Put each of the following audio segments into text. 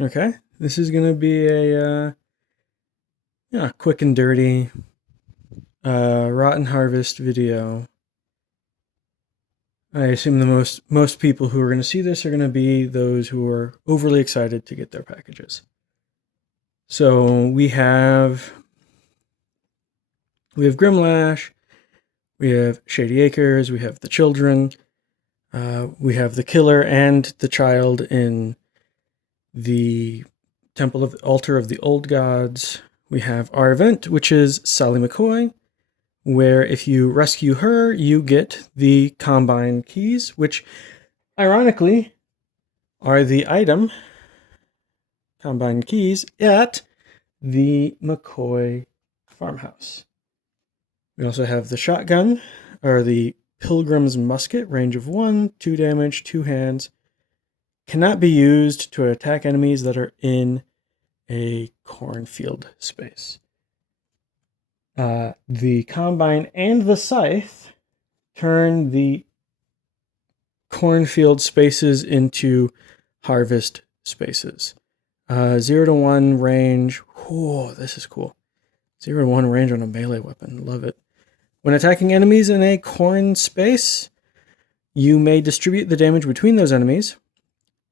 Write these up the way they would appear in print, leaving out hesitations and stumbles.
Okay, this is going to be a quick and dirty Rotten Harvest video. I assume the most people who are going to see this are going to be those who are overly excited to get their packages. So we have Grimlash, we have Shady Acres, we have the children, we have the killer and the child in the Temple of Altar of the Old Gods. We have our event, which is Sally McCoy, where if you rescue her, you get the Combine keys, which ironically are the item Combine keys at the McCoy farmhouse. We also have the shotgun, or the Pilgrim's musket, range of 1, 2 damage, 2 hands. Cannot be used to attack enemies that are in a cornfield space. The Combine and the Scythe turn the cornfield spaces into harvest spaces. 0 to 1 range. Oh, this is cool. 0 to 1 range on a melee weapon. Love it. When attacking enemies in a corn space, you may distribute the damage between those enemies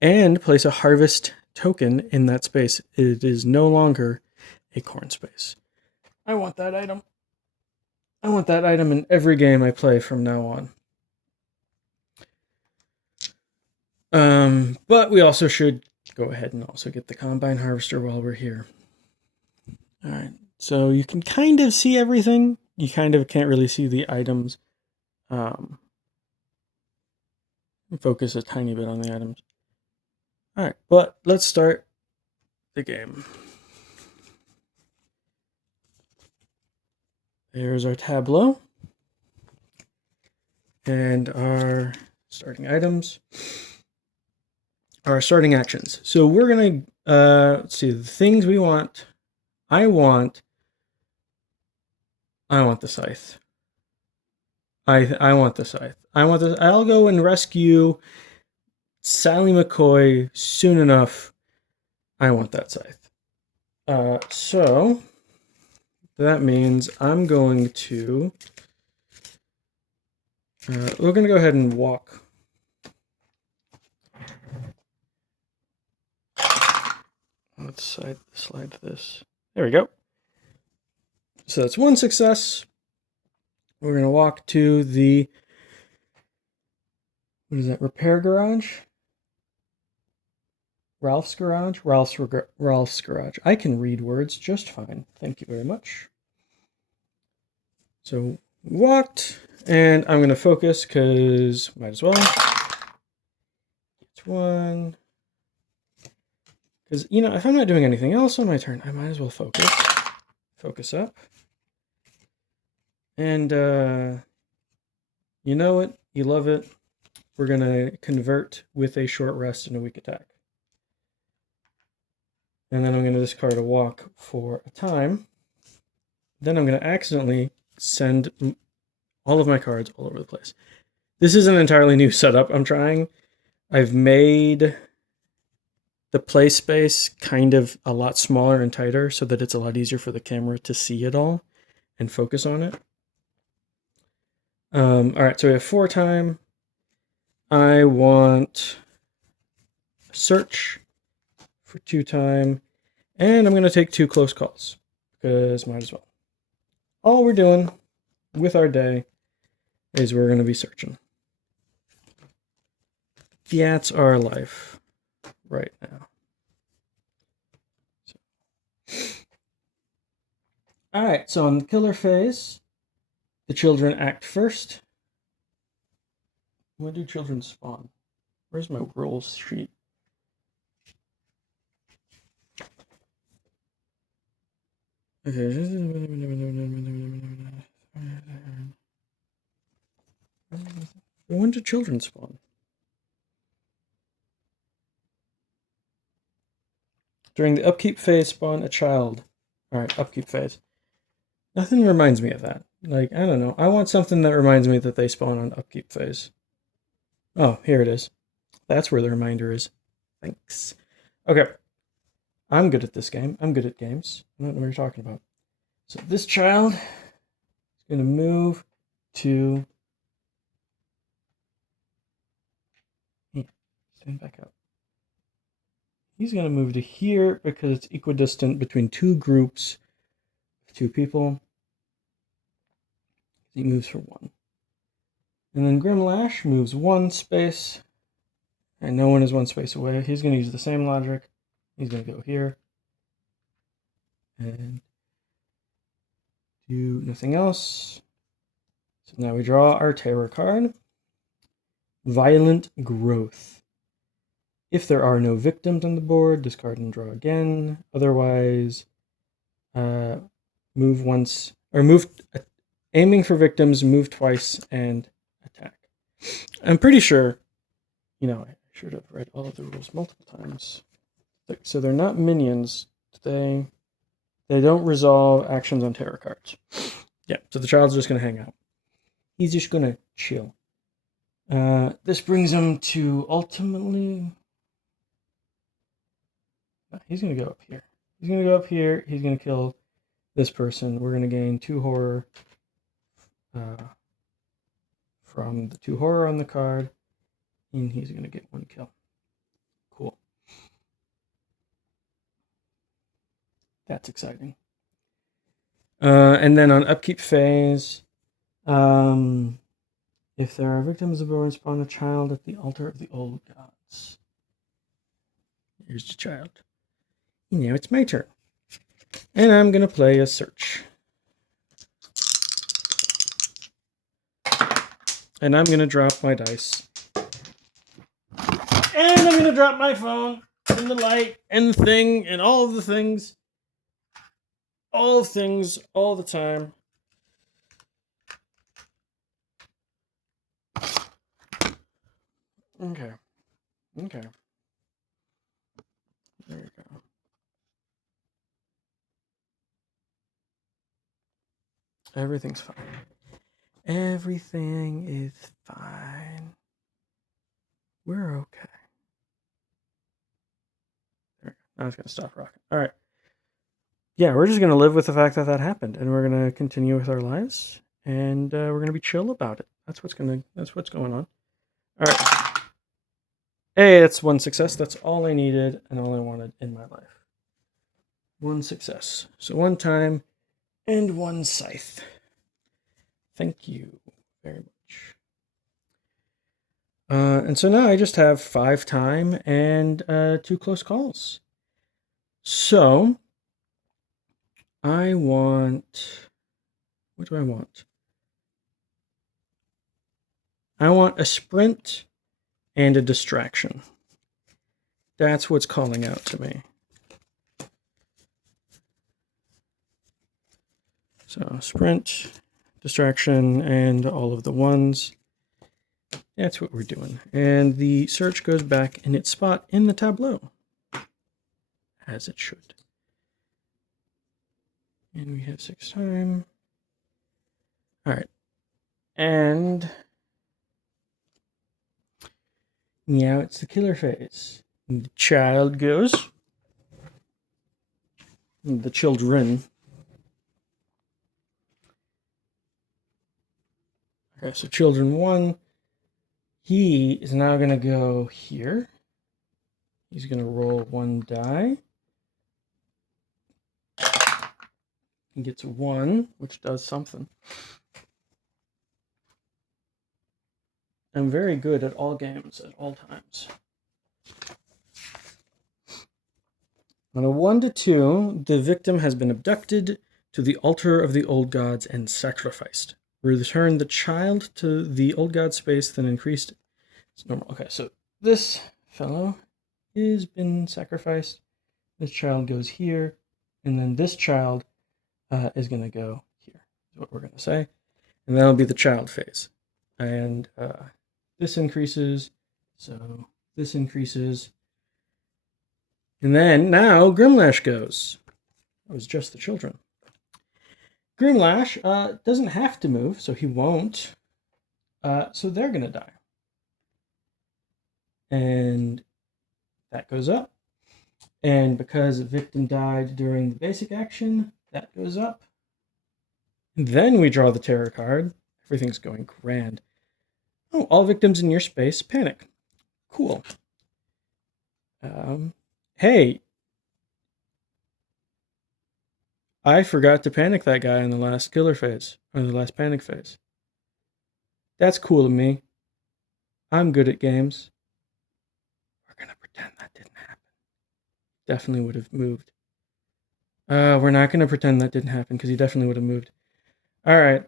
and place a harvest token in that space. It is no longer a corn space. I want that item. I want that item in every game I play from now on. But we also should go ahead and also get the Combine Harvester while we're here. All right, so you can kind of see everything. You kind of can't really see the items. Focus a tiny bit on the items. All right, but let's start the game. There's our tableau and our starting items, our starting actions. So we're gonna let's see the things we want. I want the scythe. I want the scythe. I'll go and rescue Sally McCoy soon enough. I want that scythe. So that means I'm going to. We're going to go ahead and walk. Let's slide this. There we go. So that's one success. We're going to walk to the, what is that, repair garage? Ralph's garage? Ralph's garage. I can read words just fine. Thank you very much. So walked, and I'm going to focus because might as well. It's one. Because, if I'm not doing anything else on my turn, I might as well focus. Focus up. And you know it. You love it. We're going to convert with a short rest and a weak attack. And then I'm going to discard a walk for a time. Then I'm going to accidentally send all of my cards all over the place. This is an entirely new setup I'm trying. I've made the play space kind of a lot smaller and tighter so that it's a lot easier for the camera to see it all and focus on it. All right, so we have 4 time. I want search for 2 time, and I'm going to take 2 close calls because might as well. All we're doing with our day is we're going to be searching. That's our life right now. All right, so in the killer phase, the children act first. When do children spawn? Where's my rules sheet? Okay. When do children spawn? During the upkeep phase, spawn a child. All right, upkeep phase. Nothing reminds me of that. Like, I don't know. I want something that reminds me that they spawn on upkeep phase. Oh, here it is. That's where the reminder is. Thanks. Okay. I'm good at this game. I'm good at games. I don't know what you're talking about. So this child is going to move to... Stand back up. He's going to move to here because it's equidistant between two groups of two people. He moves for one. And then Grimlash moves one space, and no one is one space away. He's going to use the same logic. He's going to go here and do nothing else. So now we draw our terror card. Violent Growth. If there are no victims on the board, discard and draw again. Otherwise, move once, or move, aiming for victims, move twice, and attack. I'm pretty sure, I should have read all of the rules multiple times. So they're not minions. They don't resolve actions on terror cards. Yeah, so the child's just going to hang out. He's just going to chill. This brings him to ultimately... He's going to go up here. He's going to go up here. He's going to kill this person. We're going to gain 2 horror from the 2 horror on the card. And he's going to get 1 kill. Cool. That's exciting. And then on upkeep phase, if there are victims of war, spawn a child at the altar of the old gods. Here's the child. Now it's my turn. And I'm going to play a search. And I'm going to drop my dice. And I'm going to drop my phone and the light and the thing and all of the things. All things, all the time. Okay. There you go. Everything's fine. Everything is fine. We're okay. There we go. Now it's going to stop rocking. All right. Yeah, we're just going to live with the fact that that happened, and we're going to continue with our lives, and we're going to be chill about it. That's what's going on. All right. Hey, that's 1 success. That's all I needed and all I wanted in my life. 1 success. So 1 time and 1 scythe. Thank you very much. And so now I just have 5 time and 2 close calls. So I want... What do I want? I want a sprint and a distraction. That's what's calling out to me. So sprint, distraction, and all of the 1s. That's what we're doing. And the search goes back in its spot in the tableau. As it should. And we have 6 time. All right. And now it's the killer phase. And the child goes. The children. Okay, so children 1. He is now going to go here. He's going to roll 1 die. He gets 1, which does something. I'm very good at all games at all times. On a 1 to 2, the victim has been abducted to the altar of the old gods and sacrificed. Return the child to the old god space, then increased. It's normal. Okay, so this fellow has been sacrificed. This child goes here, and then this child is going to go here, is what we're going to say. And that'll be the child phase. And this increases, so this increases. And then now Grimlash goes. That was just the children. Grimlash doesn't have to move, so he won't. So they're going to die. And that goes up. And because a victim died during the basic action, that goes up. And then we draw the terror card. Everything's going grand. Oh, all victims in your space panic. Cool. Hey, I forgot to panic that guy in the last killer phase, or the last panic phase. That's cool of me. I'm good at games. We're gonna pretend that didn't happen. Definitely would have moved. We're not gonna pretend that didn't happen because he definitely would have moved. All right.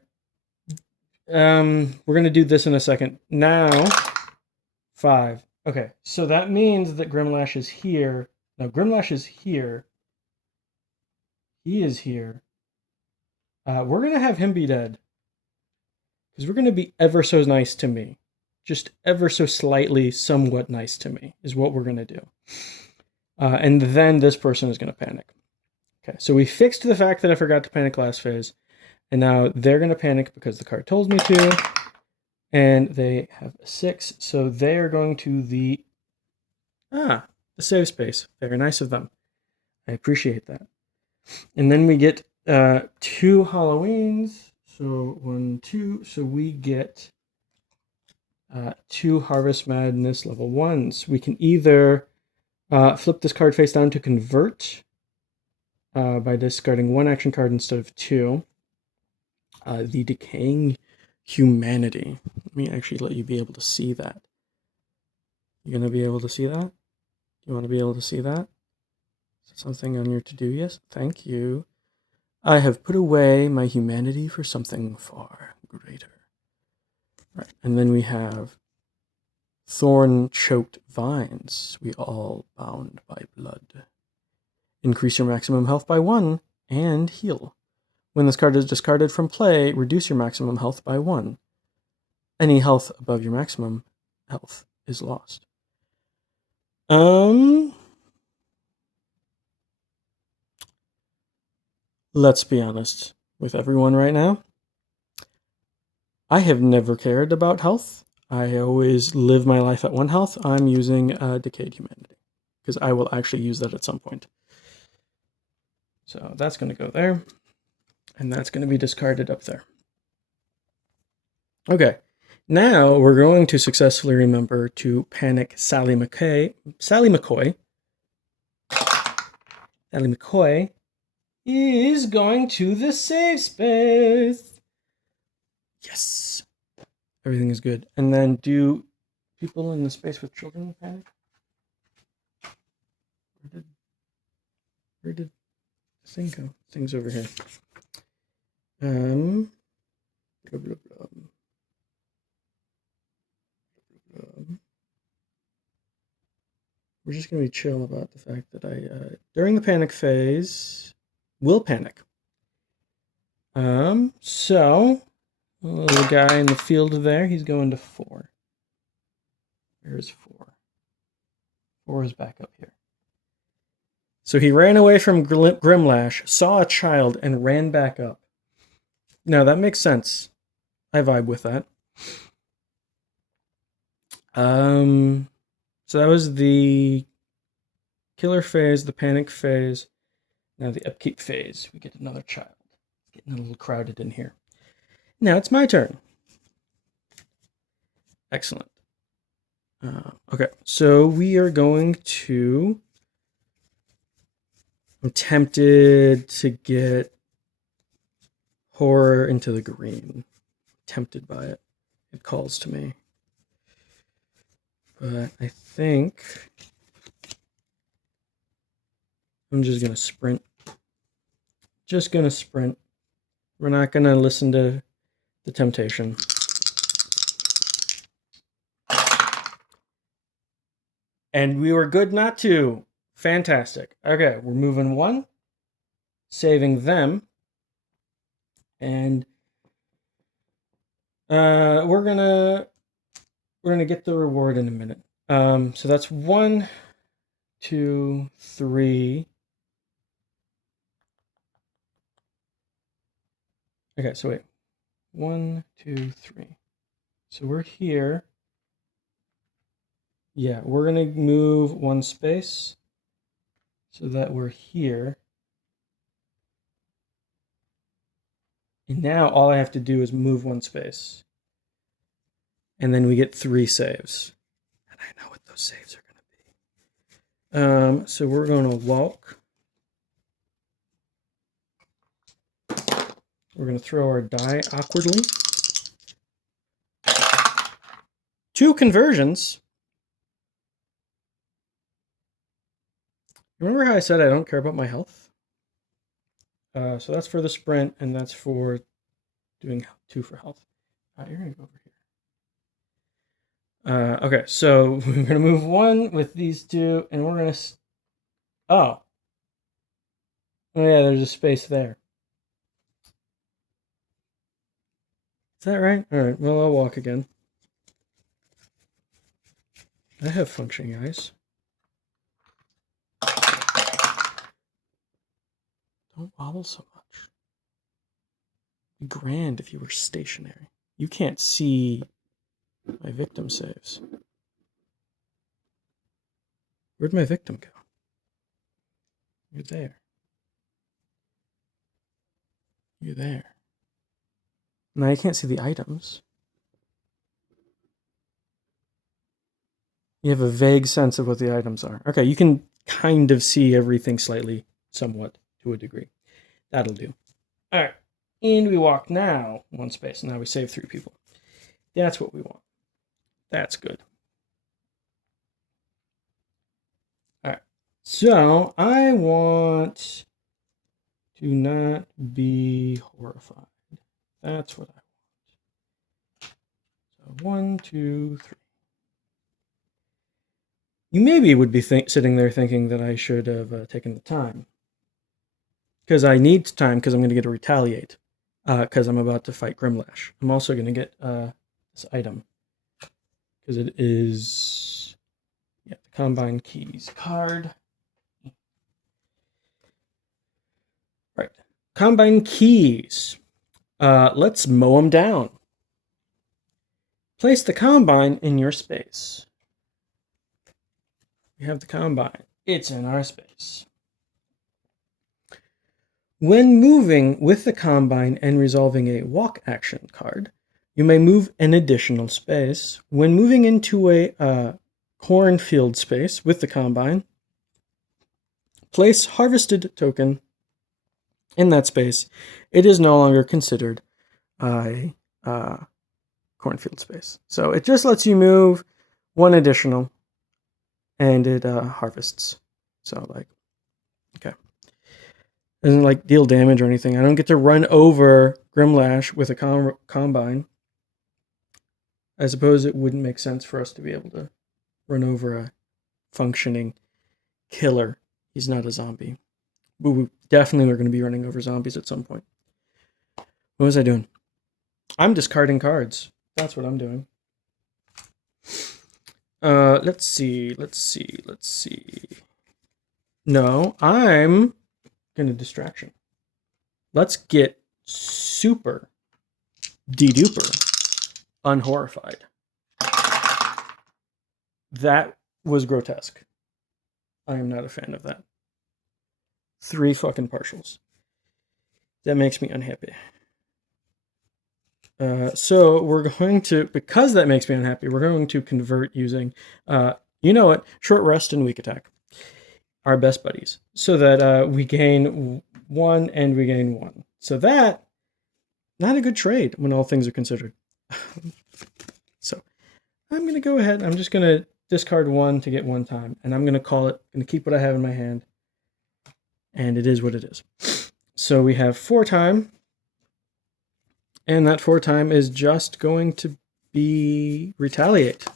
We're gonna do this in a second. Now, 5. Okay, so that means that Grimlash is here. No, Grimlash is here. He is here. We're gonna have him be dead because we're gonna be ever so nice to me. Just ever so slightly, somewhat nice to me is what we're gonna do. And then this person is gonna panic. Okay, so we fixed the fact that I forgot to panic last phase, and now they're gonna panic because the card tells me to. And they have a 6, so they are going to the save space. Very nice of them. I appreciate that. And then we get 2 Halloweens. So 1, 2. So we get 2 Harvest Madness level 1s. We can either flip this card face down to convert by discarding 1 action card instead of 2. The Decaying Humanity. Let me actually let you be able to see that. You gonna be able to see that? You want to be able to see that? Is that something on your to-do? Yes, thank you. I have put away my humanity for something far greater. Right, and then we have Thorn-choked vines. We all bound by blood. Increase your maximum health by 1 and heal. When this card is discarded from play, reduce your maximum health by 1. Any health above your maximum health is lost. Let's be honest with everyone right now. I have never cared about health. I always live my life at 1 health. I'm using Decayed Humanity because I will actually use that at some point. So that's going to go there, and that's going to be discarded up there. Okay, now we're going to successfully remember to panic Sally McCoy. Sally McCoy is going to the save space. Yes. Everything is good. And then do people in the space with children panic? Where did this thing go? This thing's over here. Blah, blah, blah. We're just going to be chill about the fact that I, during the panic phase, will panic. So, the guy in the field there, he's going to 4. Where's 4? 4 is back up here. So he ran away from Grimlash, saw a child, and ran back up. Now, that makes sense. I vibe with that. So that was the killer phase, the panic phase. Now the upkeep phase. We get another child. It's getting a little crowded in here. Now it's my turn. Excellent. Okay, so we are going to... I'm tempted to get horror into the green. Tempted by it. It calls to me. But I think I'm just going to sprint. Just going to sprint. We're not going to listen to the temptation. And we were good not to. Fantastic. Okay, we're moving 1. Saving them. And we're gonna get the reward in a minute. So that's 1, 2, 3. Okay, so wait. 1, 2, 3. So we're here. Yeah, we're gonna move 1 space. so that we're here. And now all I have to do is move one space. And then we get 3 saves. And I know what those saves are going to be. So we're going to walk. We're going to throw our die awkwardly. 2 conversions. Remember how I said I don't care about my health? So that's for the sprint, and that's for doing 2 for health. You're going to go over here. Okay, so we're going to move 1 with these 2, and we're going to... Oh, yeah, there's a space there. Is that right? All right, well, I'll walk again. I have functioning eyes. Don't wobble so much. It'd be grand if you were stationary. You can't see my victim saves. Where'd my victim go? You're there. You're there. Now you can't see the items. You have a vague sense of what the items are. Okay, you can kind of see everything slightly, somewhat, to a degree. That'll do. All right, and we walk now 1 space. Now we save 3 people. That's what we want. That's good. All right, so I want to not be horrified. That's what I want. So 1, 2, 3. You maybe would be sitting there thinking that I should have taken the time. Because I need time because I'm going to get to retaliate. Because I'm about to fight Grimlash. I'm also going to get this item. Because it is... Yeah, the Combine Keys card. Right. Combine Keys. Let's mow them down. Place the Combine in your space. We have the Combine. It's in our space. When moving with the Combine and resolving a walk action card, you may move an additional space. When moving into a cornfield space with the Combine, place harvested token in that space. It is no longer considered a cornfield space. So it just lets you move 1 additional, and it harvests. So, like, okay. Doesn't, like, deal damage or anything. I don't get to run over Grimlash with a Combine. I suppose it wouldn't make sense for us to be able to run over a functioning killer. He's not a zombie. But we definitely are going to be running over zombies at some point. What was I doing? I'm discarding cards. That's what I'm doing. Let's see. No, I'm gonna distraction. Let's get super de-duper unhorrified. That was grotesque. I am not a fan of that. 3 fucking partials. That makes me unhappy. So we're going to, because that makes me unhappy, we're going to convert using, you know what, short rest and weak attack. Our best buddies. So that we gain 1 and we gain 1. So that, not a good trade when all things are considered. So I'm going to go ahead. I'm just going to discard 1 to get 1 time. And I'm going to call it, going to keep what I have in my hand. And it is what it is. So we have 4 time. And that 4 time is just going to be retaliate.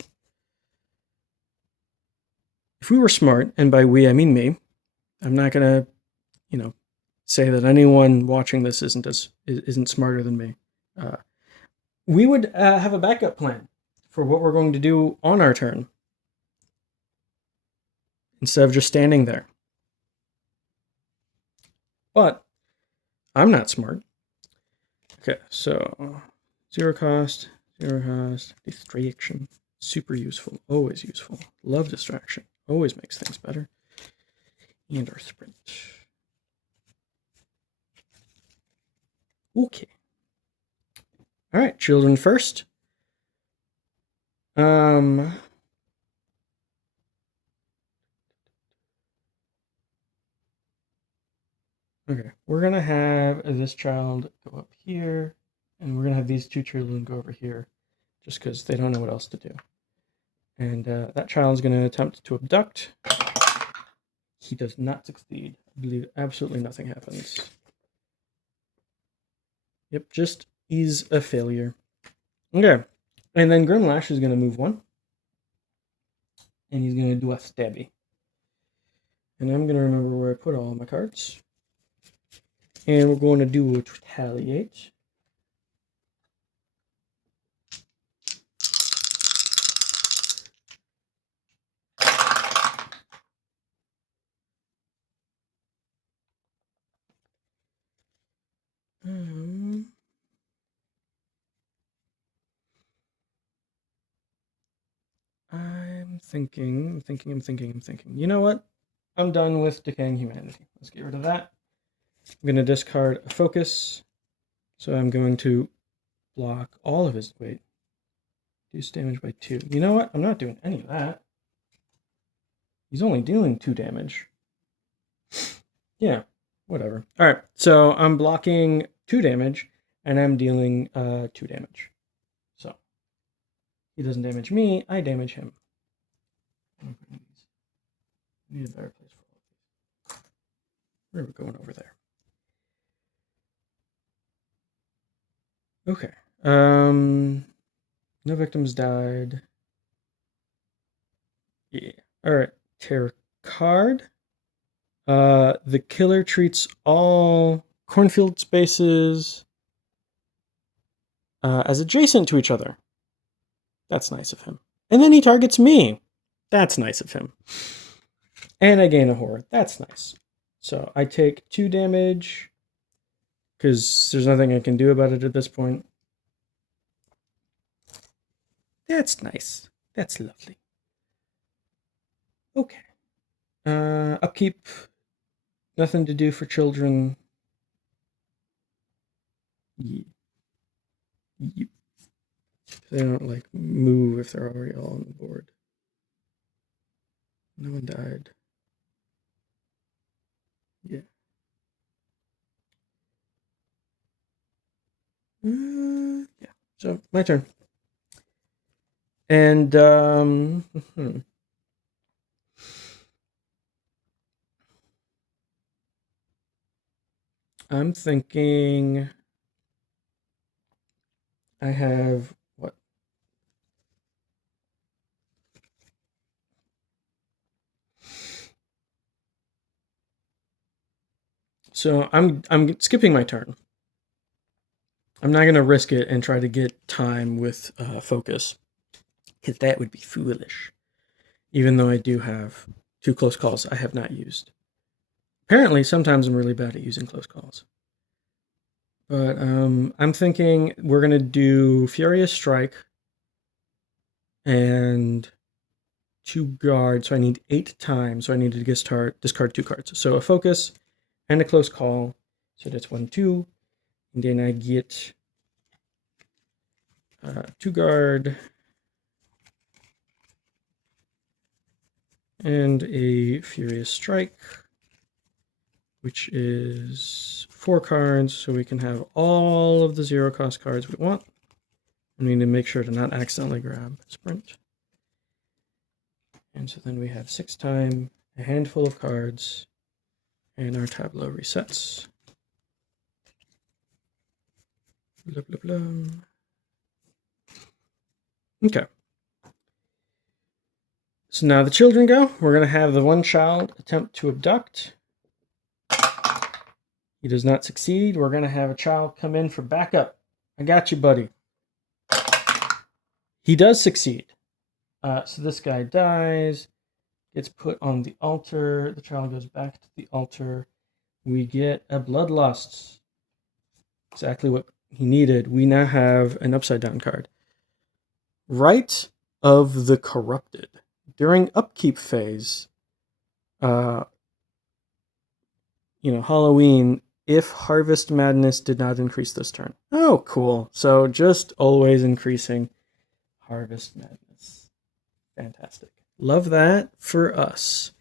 If we were smart, and by we I mean me, I'm not going to, say that anyone watching this isn't smarter than me. We would have a backup plan for what we're going to do on our turn, instead of just standing there. But I'm not smart. Okay, so 0 cost, distraction, super useful, always useful. Love distraction, always makes things better. and our sprint. Okay. All right, children first. Okay, we're gonna have this child go up here, and we're gonna have these two children go over here, just because they don't know what else to do. And that child is gonna attempt to abduct. He does not succeed. I believe absolutely nothing happens. Yep, just he's a failure. Okay, and then Grimlash is gonna move one, and he's gonna do a stabby. And I'm gonna remember where I put all my cards. And we're going to do a retaliate. I'm thinking. You know what? I'm done with decaying humanity. Let's get rid of that. I'm going to discard a focus. So I'm going to block all of his... Wait. Reduce damage by 2. You know what? I'm not doing any of that. He's only dealing 2 damage. Yeah, whatever. Alright, so I'm blocking 2 damage, and I'm dealing 2 damage. So, he doesn't damage me, I damage him. I need a better place for all of these. Where are we going over there? Okay. No victims died. Yeah. Alright. Tear card. The killer treats all cornfield spaces as adjacent to each other. That's nice of him. And then he targets me. That's nice of him. And I gain a horror. That's nice. So I take 2 damage because there's nothing I can do about it at this point. That's nice. That's lovely. Okay. Upkeep. Nothing to do for children. Yep. They don't like move if they're already all on the board. No one died. Yeah. Yeah. So my turn. And I'm thinking I have what? So I'm skipping my turn. I'm not going to risk it and try to get time with focus, because that would be foolish. Even though I do have 2 close calls I have not used. Apparently, sometimes I'm really bad at using close calls. But I'm thinking we're going to do Furious Strike and 2 guard. So I need 8 times. So I need to discard 2 cards. So a focus and a close call. So that's 1, 2. And then I get 2 guard and a Furious Strike, which is 4 cards, so we can have all of the 0-cost cards we want. And we need to make sure to not accidentally grab Sprint. And so then we have 6 time, a handful of cards, and our tableau resets. Blah, blah, blah. Okay. So now the children go. We're going to have the one child attempt to abduct. He does not succeed. We're going to have a child come in for backup. I got you, buddy. He does succeed. So this guy dies, gets put on the altar. The child goes back to the altar. We get a Bloodlust. Exactly what he needed. We now have an upside down card. Rite of the Corrupted. During upkeep phase, Halloween if Harvest Madness did not increase this turn. Oh, cool. So just always increasing Harvest Madness. Fantastic. Love that for us.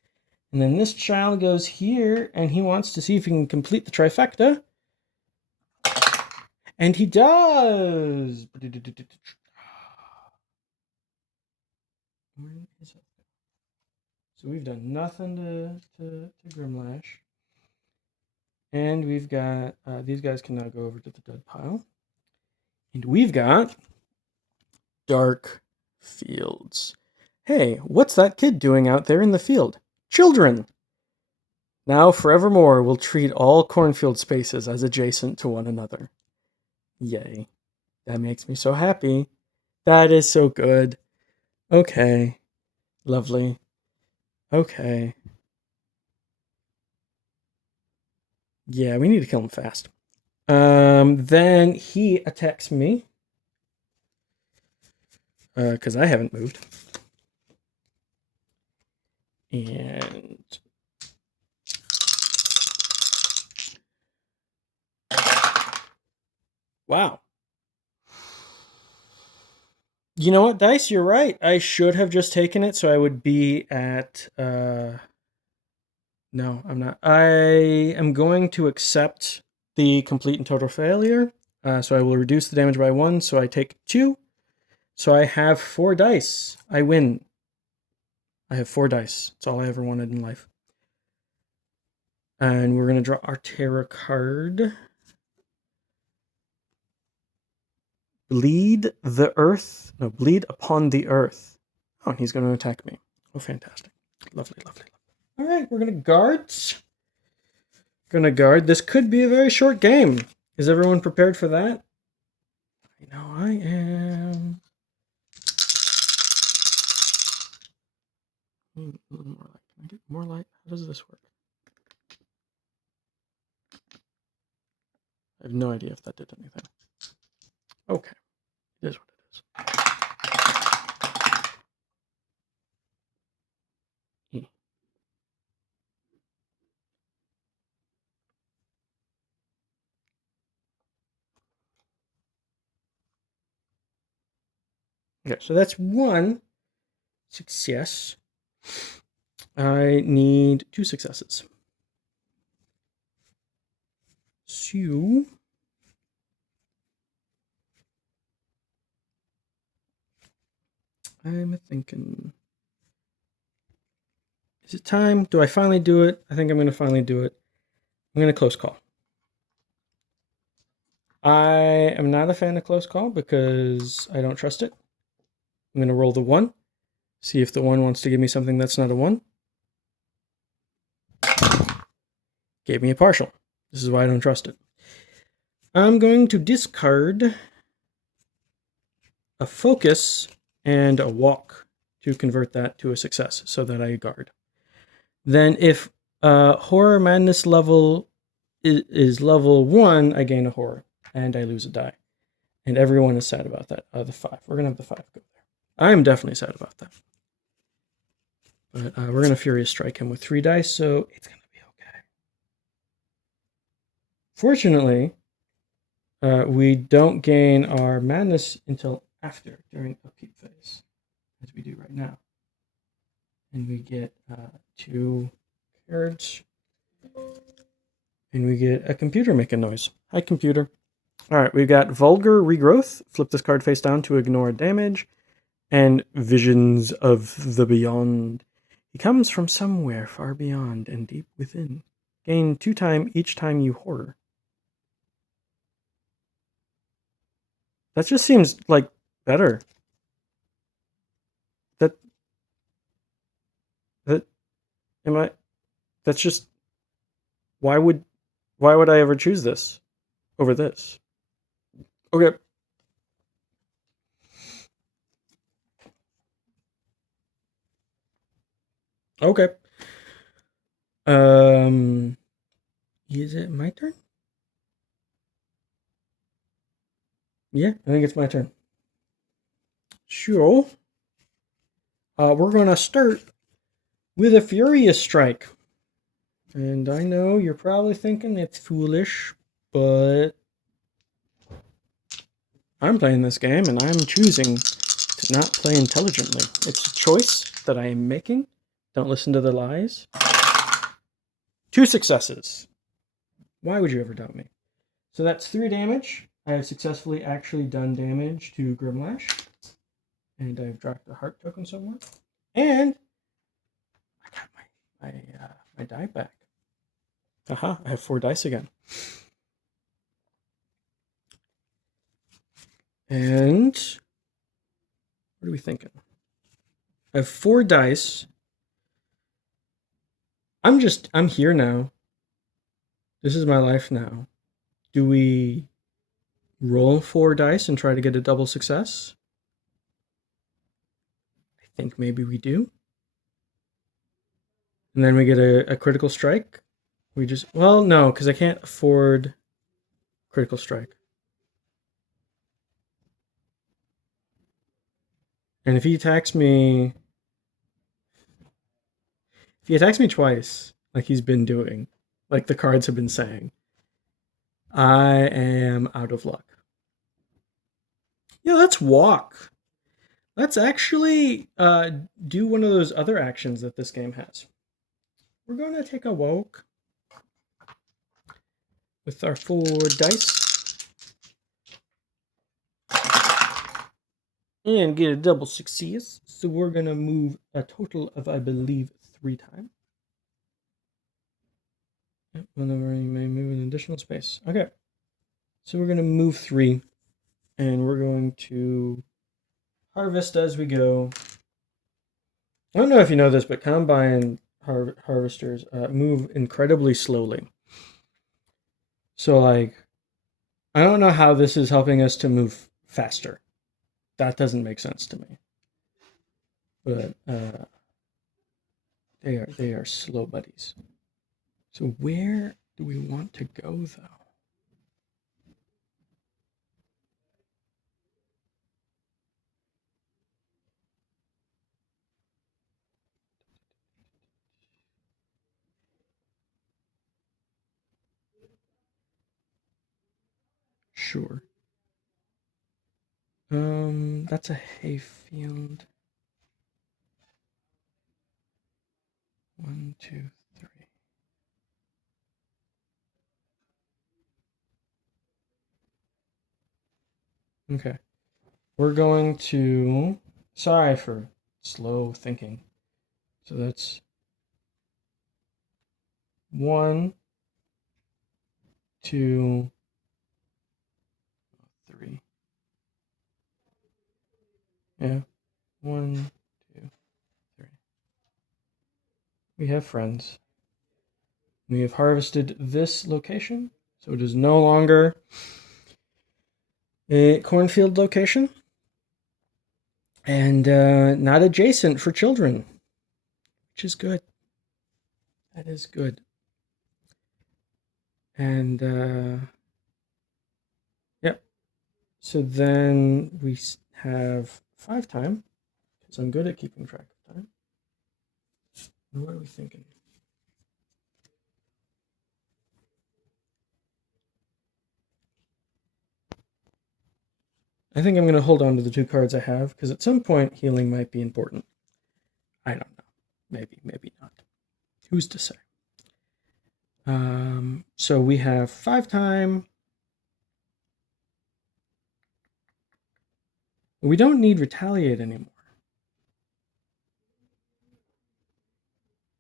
And then this child goes here, and he wants to see if he can complete the trifecta. And he does! So we've done nothing to Grimlash. And we've got, these guys can now go over to the dead pile. And we've got Dark Fields. Hey, what's that kid doing out there in the field? Children! Now forevermore we'll treat all cornfield spaces as adjacent to one another. Yay. That makes me so happy. That is so good. Okay. Lovely. Okay. Yeah, we need to kill him fast. Then he attacks me. Because I haven't moved. And... Wow. You know what, Dice? You're right. I should have just taken it, so I would be at... No, I'm not. I am going to accept the complete and total failure. So I will reduce the damage by 1, so I take 2. So I have 4 dice. I win. I have 4 dice. That's all I ever wanted in life. And we're going to draw our Terra card. Bleed the earth. No, bleed upon the earth. Oh, and he's going to attack me. Oh, fantastic. Lovely, lovely. All right, we're going to guard. Going to guard. This could be a very short game. Is everyone prepared for that? I know I am. A little more light. Can I get more light? How does this work? I have no idea if that did anything. Okay. It is what it is. Okay, so that's 1 success. I need 2 successes. So... I'm thinking... Is it time? Do I finally do it? I think I'm going to finally do it. I'm going to close call. I am not a fan of close call because I don't trust it. I'm going to roll the 1. See if the 1 wants to give me something that's not a 1. Gave me a partial. This is why I don't trust it. I'm going to discard a focus and a walk to convert that to a success so that I guard. Then if Horror Madness level is level 1, I gain a horror and I lose a die. And everyone is sad about that. The 5. We're going to have the 5 go there. I am definitely sad about that. But we're going to Furious Strike him with 3 dice, so it's going to be okay. Fortunately, we don't gain our madness until after, during upkeep phase, as we do right now. And we get 2 cards. And we get a computer making noise. Hi, computer. All right, we've got Vulgar Regrowth. Flip this card face down to ignore damage. And Visions of the Beyond. He comes from somewhere far beyond and deep within. Gain 2 times each time you horror. That just seems like better. That's just, why would I ever choose this over this? Okay. Okay. Is it my turn? Yeah, I think it's my turn. So, we're going to start with a Furious Strike. And I know you're probably thinking it's foolish, but I'm playing this game and I'm choosing to not play intelligently. It's a choice that I am making. Don't listen to the lies. 2 successes. Why would you ever doubt me? So that's 3 damage. I have successfully actually done damage to Grimlash. And I've dropped a heart token somewhere. And I got my die back. Aha, I have 4 dice again. And what are we thinking? I have 4 dice. I'm here now. This is my life now. Do we roll 4 dice and try to get a double success? I think maybe we do. And then we get a critical strike. Well, no, because I can't afford critical strike. And if he attacks me twice, like he's been doing, like the cards have been saying, I am out of luck. Yeah, let's walk. Let's actually do one of those other actions that this game has. We're going to take a walk with our 4 dice and get a double success. So we're going to move a total of, I believe, 3 times. Whenever you may move an additional space. Okay. So we're going to move 3 and we're going to harvest as we go. I don't know if you know this, but combine harvesters move incredibly slowly. So, like, I don't know how this is helping us to move faster. That doesn't make sense to me. But they are slow buddies. So where do we want to go, though? Sure. That's a hayfield. 1, 2, 3. Okay. We're going to... Sorry for slow thinking. So that's 1, 2, 3. Yeah. 1, 2, 3. We have friends. We have harvested this location, so it is no longer a cornfield location. And not adjacent for children, which is good. That is good. And yep. So then we have 5 time, because I'm good at keeping track of time. And what are we thinking? I think I'm going to hold on to the 2 cards I have, because at some point healing might be important. I don't know. Maybe, maybe not. Who's to say? So we have 5 time. We don't need retaliate anymore.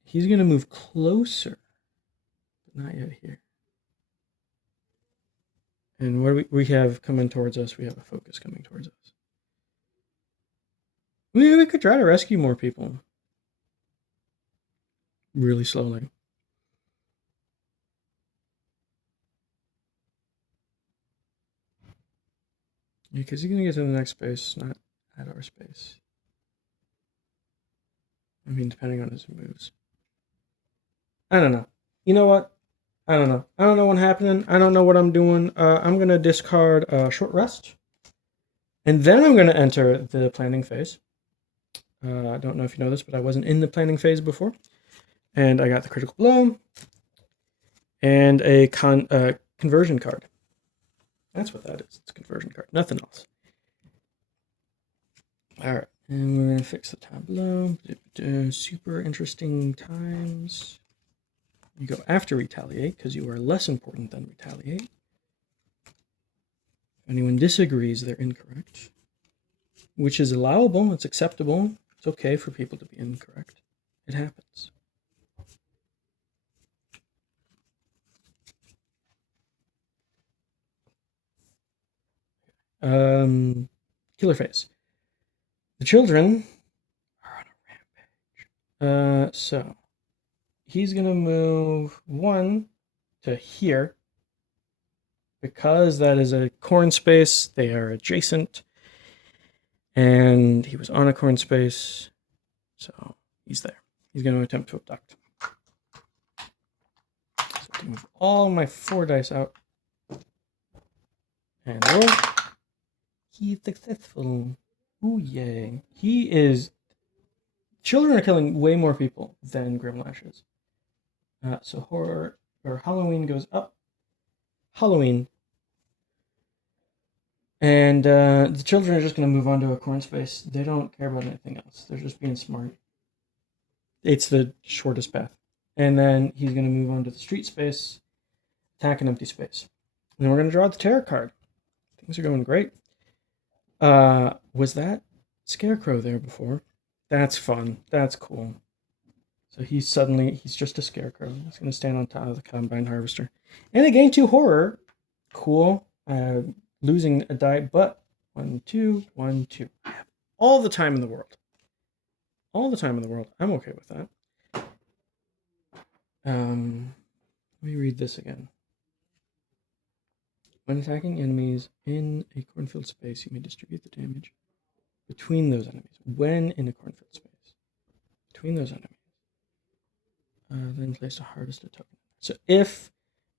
He's going to move closer, but not yet here. And what do we have coming towards us? We have a focus coming towards us. We could try to rescue more people. Really slowly. Because he's going to get to the next space, not at our space. I mean, depending on his moves. I don't know. You know what? I don't know. I don't know what's happening. I don't know what I'm doing. I'm going to discard a short rest. And then I'm going to enter the planning phase. I don't know if you know this, but I wasn't in the planning phase before. And I got the critical blow. and a conversion card. That's what that is. It's a conversion card. Nothing else. All right. And we're going to fix the tableau. Super interesting times. You go after retaliate because you are less important than retaliate. If anyone disagrees, they're incorrect. Which is allowable. It's acceptable. It's okay for people to be incorrect. It happens. Killer phase. The children are on a rampage. So he's gonna move 1 to here. Because that is a corn space, they are adjacent. And he was on a corn space, so he's there. He's going to attempt to abduct. So I have to move all my 4 dice out. And roll. He's successful. Ooh, yay. He is... Children are killing way more people than Grimlash is. So horror, or Halloween goes up. Halloween. And the children are just going to move on to a corn space. They don't care about anything else. They're just being smart. It's the shortest path. And then he's going to move on to the street space, attack an empty space. And then we're going to draw the terror card. Things are going great. Was that Scarecrow there before? That's fun. That's cool. So he's just a Scarecrow. He's going to stand on top of the Combine Harvester. And again, 2 horror. Cool. Losing a die, but 1, 2, 1, 2. All the time in the world. All the time in the world. I'm okay with that. Let me read this again. When attacking enemies in a cornfield space, you may distribute the damage between those enemies. When in a cornfield space. Between those enemies. Then place a harvested token. So if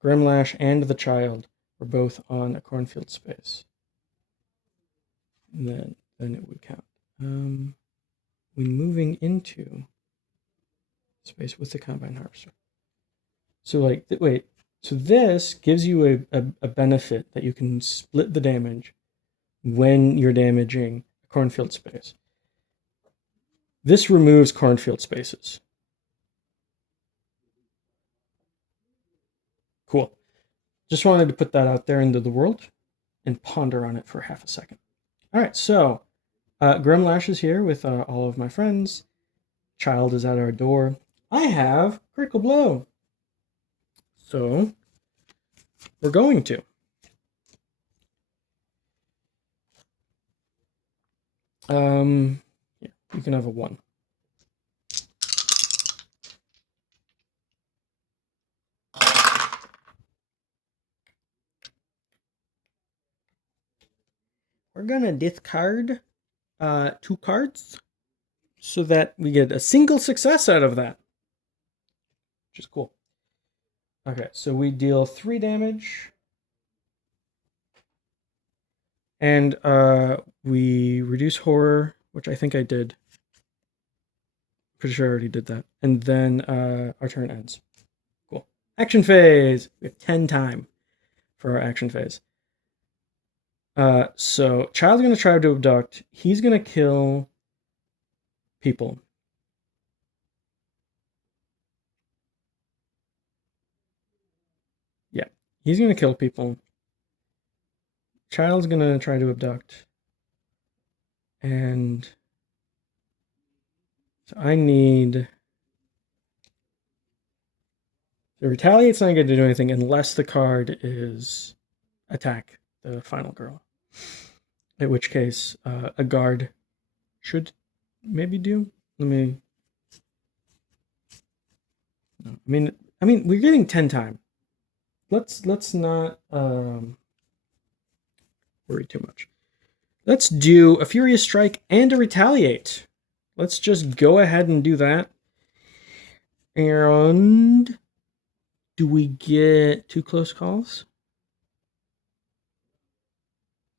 Grimlash and the child were both on a cornfield space, then it would count. When moving into space with the Combine Harvester. So like, wait, so this gives you a benefit that you can split the damage when you're damaging a cornfield space. This removes cornfield spaces. Cool. Just wanted to put that out there into the world and ponder on it for half a second. All right, so Grimlash is here with all of my friends. Child is at our door. I have critical blow. So we're going to. Yeah, you can have a 1. We're gonna discard 2 cards so that we get a single success out of that, which is cool. Okay, so we deal 3 damage, and we reduce horror, which I think I did. Pretty sure I already did that. And then our turn ends. Cool. Action phase. We have 10 time for our action phase. So child's gonna try to abduct. He's gonna kill people. Yeah, he's gonna kill people. Child's gonna try to abduct. And so I need... The retaliate's not going to do anything unless the card is attack the final girl. In which case, a guard should maybe do. Let me... No, I mean, we're getting 10 time. Let's not worry too much. Let's do a Furious Strike and a Retaliate. Let's just go ahead and do that. And do we get 2 close calls?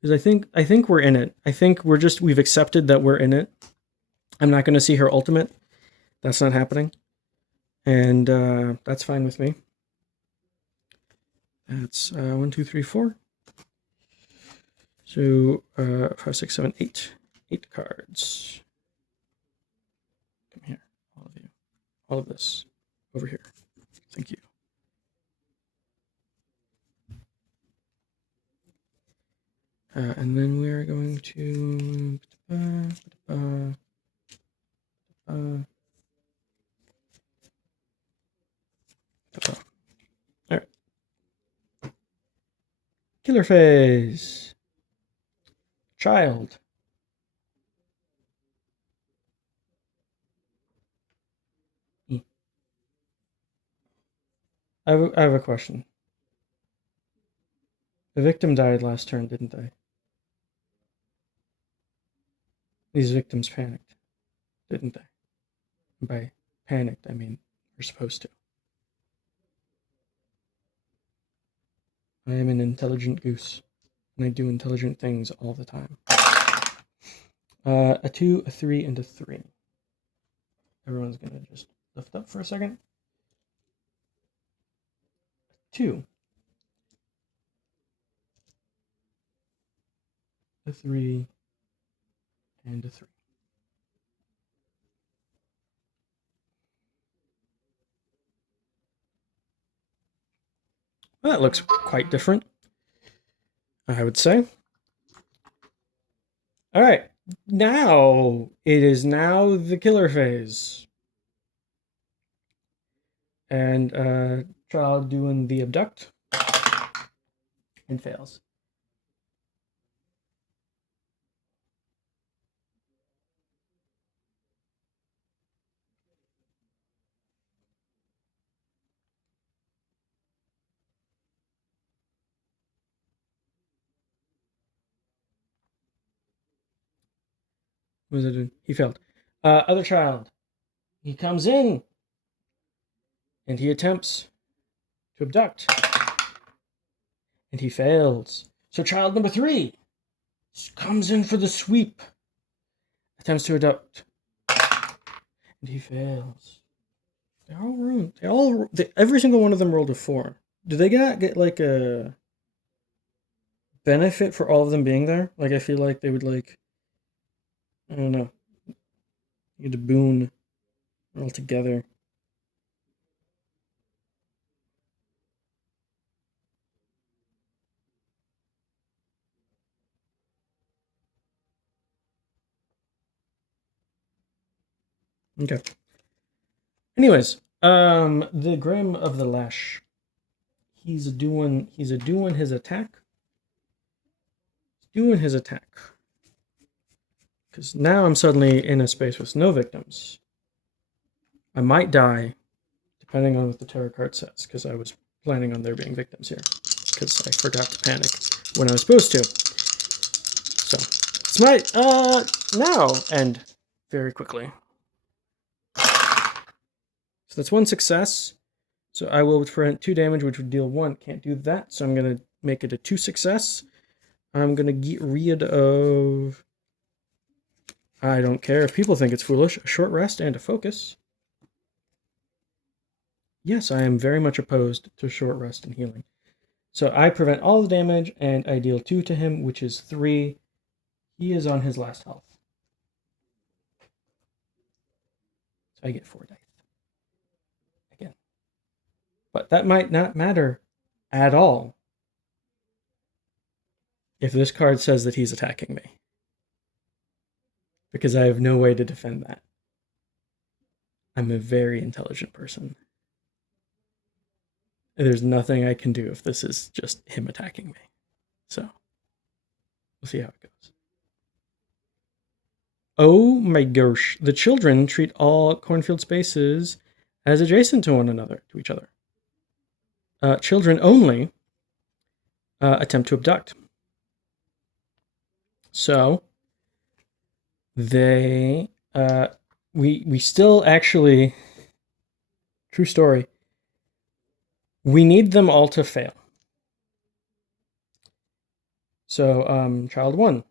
Because I think we're in it. I think we've accepted that we're in it. I'm not going to see her ultimate. That's not happening. And that's fine with me. That's 1, 2, 3, 4. So 5, 6, 7, 8. 8 cards. Come here, all of you. All of this over here. Thank you. And then we are going to all right. Killer phase. Child. I have a question. The victim died last turn, didn't they? These victims panicked, didn't they? And by panicked, I mean we're supposed to. I am an intelligent goose, and I do intelligent things all the time. A 2, a 3, and a 3. Everyone's gonna just lift up for a second. 2. A 3, and a 3. Well, that looks quite different, I would say. All right, now it is now the killer phase. And child doing the abduct and fails. What was it doing? He failed. Other child. He comes in and he attempts to abduct. And he fails. So child number 3 comes in for the sweep. Attempts to abduct. And he fails. They all ruined. Every single one of them rolled a 4. Do they get like a benefit for all of them being there? Like I feel like they would like, I don't know, get a boon all together. Okay. Anyways, the Grim of the Lash. He's doing his attack. He's doing his attack. Because now I'm suddenly in a space with no victims. I might die, depending on what the tarot card says, because I was planning on there being victims here. Because I forgot to panic when I was supposed to. So, this might, now end very quickly. So that's 1 success. So I will prevent 2 damage, which would deal 1. Can't do that, so I'm going to make it a 2 success. I'm going to get rid of... I don't care if people think it's foolish. A short rest and a focus. Yes, I am very much opposed to short rest and healing. So I prevent all the damage, and I deal 2 to him, which is 3. He is on his last health. So I get 4 dice. Again. But that might not matter at all if this card says that he's attacking me. Because I have no way to defend that. I'm a very intelligent person. There's nothing I can do if this is just him attacking me. So, we'll see how it goes. Oh my gosh. The children treat all cornfield spaces as adjacent to one another, to each other. Children only attempt to abduct. So, they, we still actually, true story, we need them all to fail. So, child 1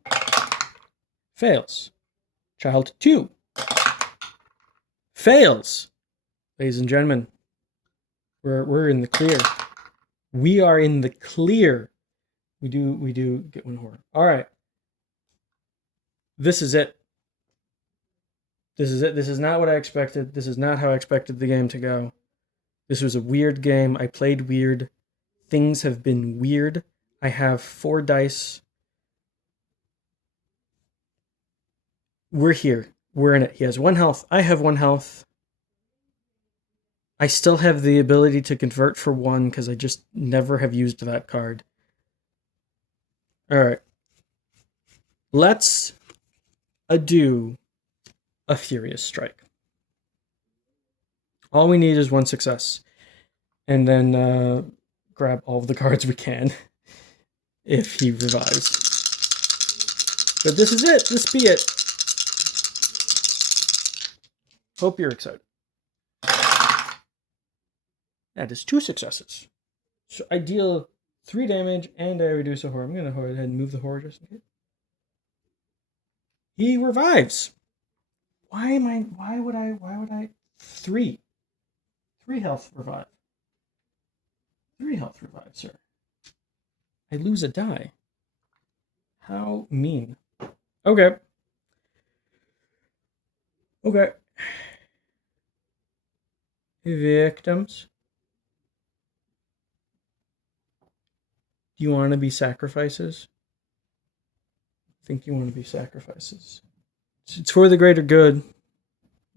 fails. Child 2 fails. Ladies and gentlemen, we're in the clear. We are in the clear. We do get one horror. All right. This is it. This is it. This is not what I expected. This is not how I expected the game to go. This was a weird game. I played weird. Things have been weird. I have 4 dice. We're here. We're in it. He has 1 health. I have 1 health. I still have the ability to convert for 1 because I just never have used that card. Alright. Let's do a Furious Strike. All we need is 1 success. And then grab all of the cards we can if he revives. But this is it. This be it. Hope you're excited. That is 2 successes. So I deal 3 damage and I reduce a horror. I'm going to go ahead and move the horror just in case. He revives. Why would I 3 health revive. 3 health revive, sir. I lose a die. How mean. Okay. Victims. Do you want to be sacrifices? I think you want to be sacrifices. It's for the greater good.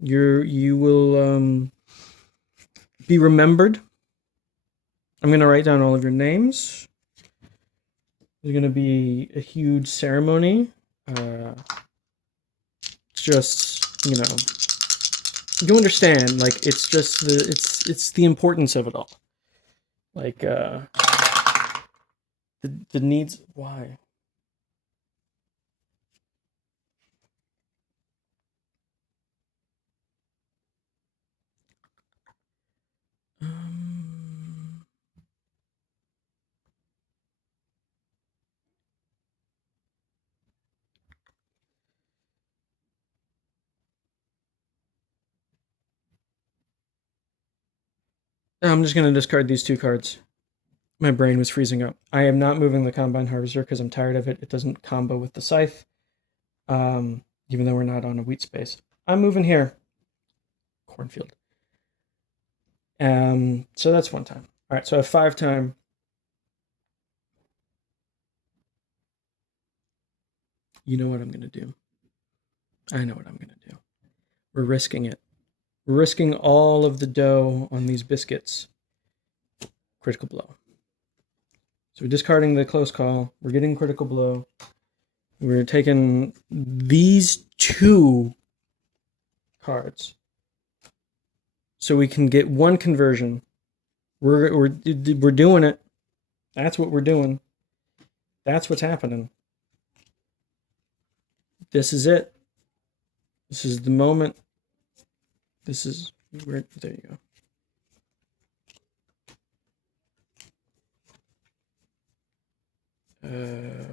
You will be remembered. I'm going to write down all of your names. There's going to be a huge ceremony. Just, you understand, like, it's just it's the importance of it all. Like, the needs, why? I'm just going to discard these 2 cards. My brain was freezing up. I am not moving the Combine Harvester because I'm tired of it. It doesn't combo with the Scythe, even though we're not on a wheat space. I'm moving here. Cornfield. So that's 1 time. All right, so I have 5 time. You know what I'm going to do. I know what I'm going to do. We're risking it. We're risking all of the dough on these biscuits. Critical blow. So we're discarding the close call. We're getting critical blow. We're taking these 2 cards so we can get 1 conversion. We're doing it. That's what we're doing. That's what's happening. This is it. This is the moment. This is where. There you go.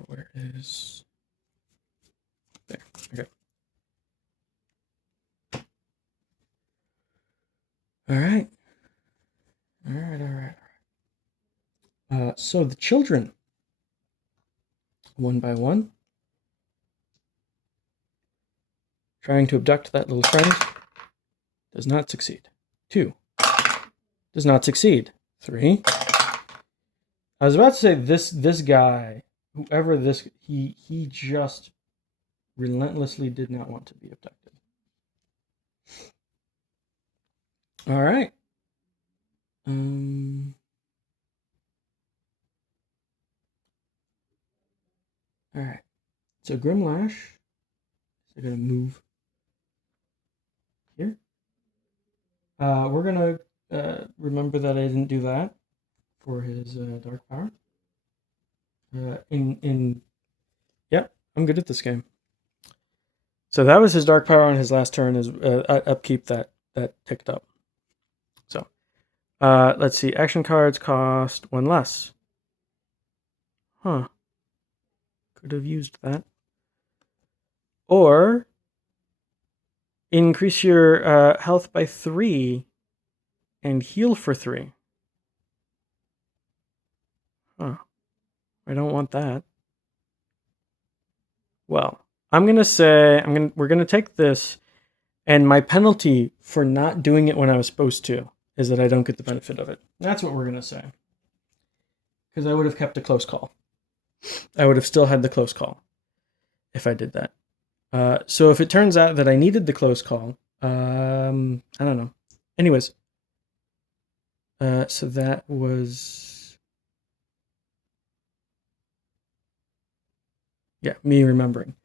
Where is? There. Okay. All right. So the children, 1 by 1, trying to abduct that little friend, does not succeed. 2, does not succeed. 3. I was about to say this guy, whoever this, he just relentlessly did not want to be abducted. All right. All right. So Grimlash is going to move here. We're going to remember that I didn't do that for his dark power. Yep, I'm good at this game. So that was his dark power on his last turn. Is upkeep that ticked up. So let's see. Action cards cost 1 less. Huh. Could have used that. Or increase your health by 3 and heal for 3. Huh. I don't want that. Well, I'm gonna say we're gonna take this, and my penalty for not doing it when I was supposed to is that I don't get the benefit of it. That's what we're gonna say. Because I would have kept a close call. I would have still had the close call if I did that. So if it turns out that I needed the close call, I don't know. Anyways, so that was, yeah, me remembering.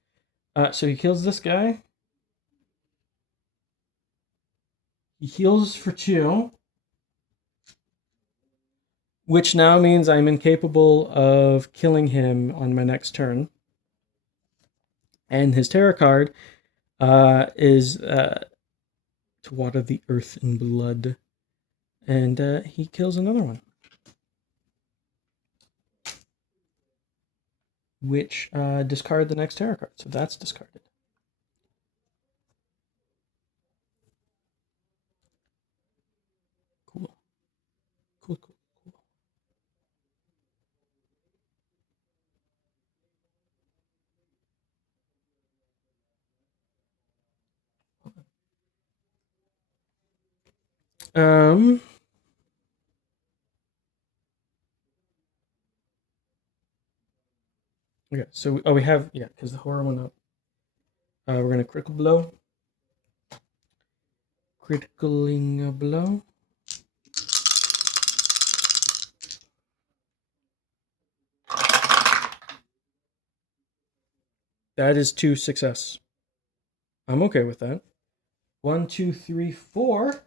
So he kills this guy. He heals for 2, which now means I'm incapable of killing him on my next turn. And his terror card is to water the earth in blood. And he kills another one. Which discard the next terror card. So that's discarded. Cool. Cool, cool, cool. Okay, so we have, yeah, because the horror went up. We're gonna critical blow. Criticaling a blow. That is 2 success. I'm okay with that. 1, 2, 3, 4.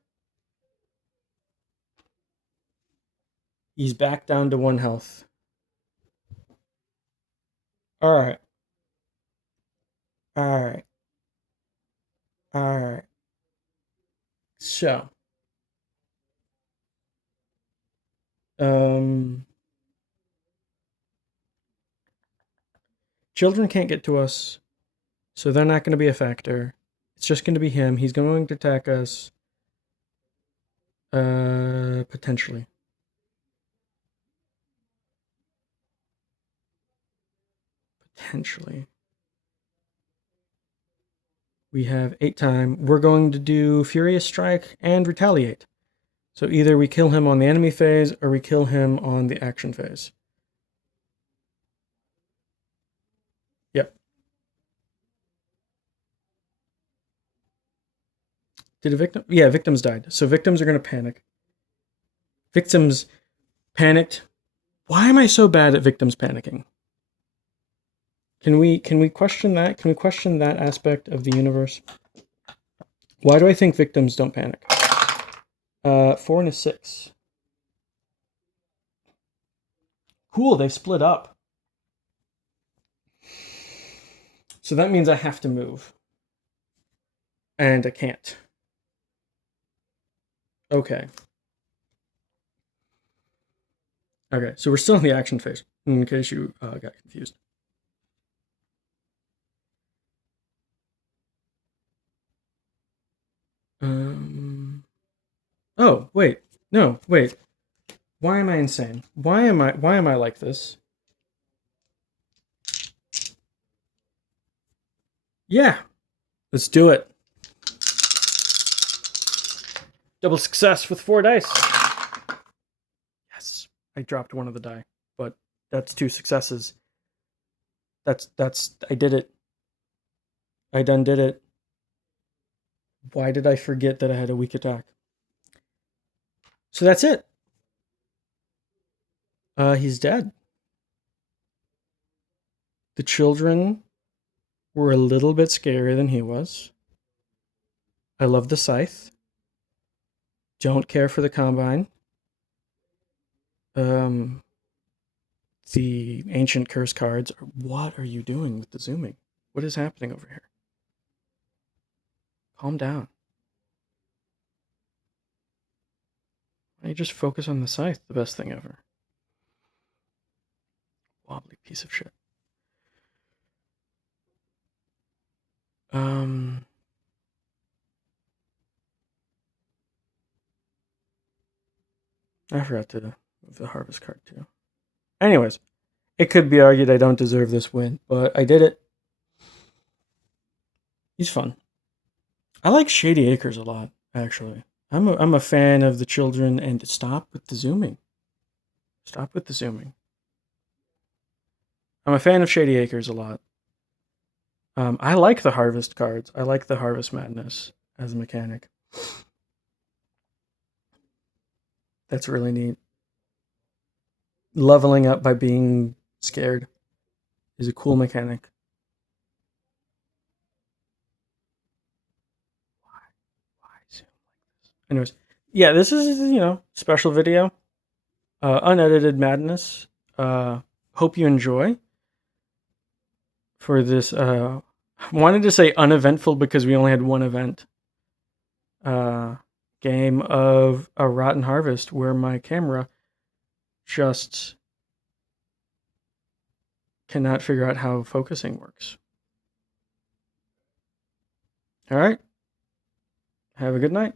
He's back down to 1 health. All right. All right. All right. So, um, children can't get to us, so they're not going to be a factor. It's just going to be him. He's going to attack us. Potentially. Potentially. We have 8 time. We're going to do Furious Strike and Retaliate. So either we kill him on the enemy phase or we kill him on the action phase. Yep. Did a victim? Yeah, victims died. So victims are going to panic. Victims panicked. Why am I so bad at victims panicking? Can we question that? Can we question that aspect of the universe? Why do I think victims don't panic? 4 and a 6. Cool, they split up. So that means I have to move. And I can't. Okay. Okay, so we're still in the action phase, in case you got confused. Oh, wait. No, wait. Why am I insane? Why am I like this? Yeah. Let's do it. Double success with 4 dice. Yes. I dropped one of the die, but that's 2 successes. That's I did it. I done did it. Why did I forget that I had a weak attack? So that's it. He's dead. The children were a little bit scarier than he was. I love the scythe. Don't care for the combine. The ancient curse cards. What are you doing with the zooming? What is happening over here? Calm down. Why don't you just focus on the scythe? The best thing ever. Wobbly piece of shit. I forgot to move the harvest card too. Anyways, it could be argued I don't deserve this win, but I did it. He's fun. I like Shady Acres a lot, actually. I'm a fan of the children, and stop with the zooming. Stop with the zooming. I'm a fan of Shady Acres a lot. I like the Harvest cards. I like the Harvest Madness as a mechanic. That's really neat. Leveling up by being scared is a cool mechanic. Why zoom like this? Anyways, yeah, this is, special video. Unedited madness. Hope you enjoy. For this, wanted to say uneventful because we only had one event. Game of a Rotten Harvest where my camera just cannot figure out how focusing works. All right. Have a good night.